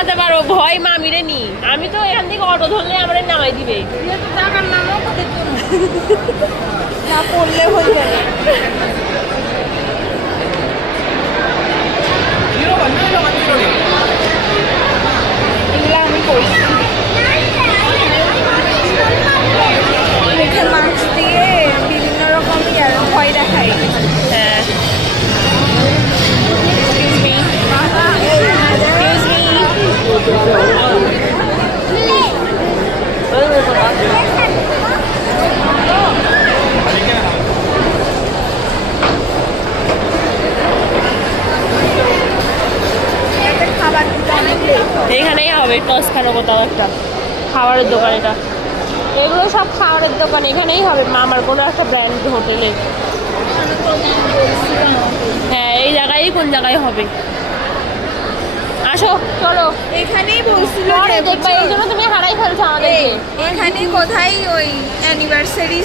যেতে পারো, ভয় মামিরে নি। আমি তো এখান থেকে অটো ধরলে আমাদের নামাই দিবে। না পড়লে হয়ে যাবে। এগুলো আমি করছি মুখে মাস্ক দিয়ে বিভিন্ন রকম ভয় দেখাই। হ্যাঁ খাবার দিতে অনেক এখানেই হবে টসখানো কোথাও একটা খাবারের দোকান। এটা এগুলো সব খাবারের দোকান, এখানেই হবে মামার কোনো একটা ব্র্যান্ড হোটেলে। হ্যাঁ এই জায়গায় কোন জায়গায় হবে, আসো চলো। এখানেই বলছিল দেখবা এই জন্য তুমি হারাই ফেলছো আমাদেরকে। এখানে কোথায় ওই অ্যানিভার্সারি